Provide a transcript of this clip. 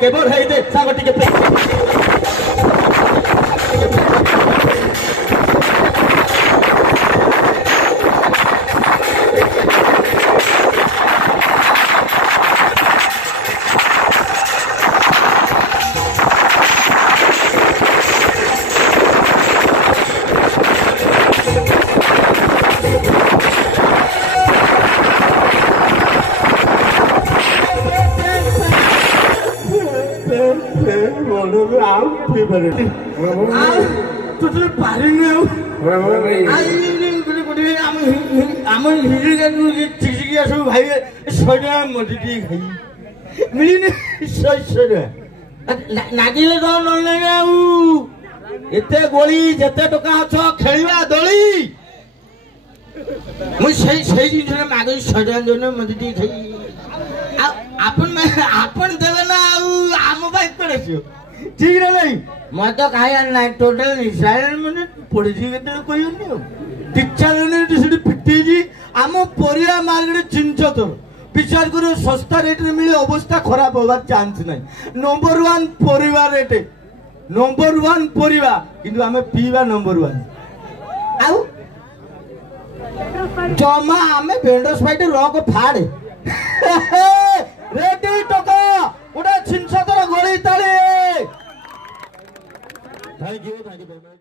केवल है दे सागटी के तुझे पारी नहीं भाई मिली नागिले एते गोली जते टका छ खेलिबा दोली मुझे सही जिन मागे सजन जन मदती खाई आपण देवे ना आम भाई पड़े ठीक है नहीं मैं तो खाया नहीं टोटल निशान मैंने पड़ी जी के कोई नहीं दीक्षा ने डिसिड पिट्टी जी आम परिया मार्केट चिंच तो विचार करो सस्ता रेट रे मिले अवस्था खराब होबार चांस नहीं नंबर 1 परिवार रेट नंबर 1 परिवा किंतु आमे पीवा नंबर 1 आउ जमा आमे भेंडस फाइट लॉक फाड़े रेडी टका उडा छिंछतर गोली ताले थैंक यू वेरी मच।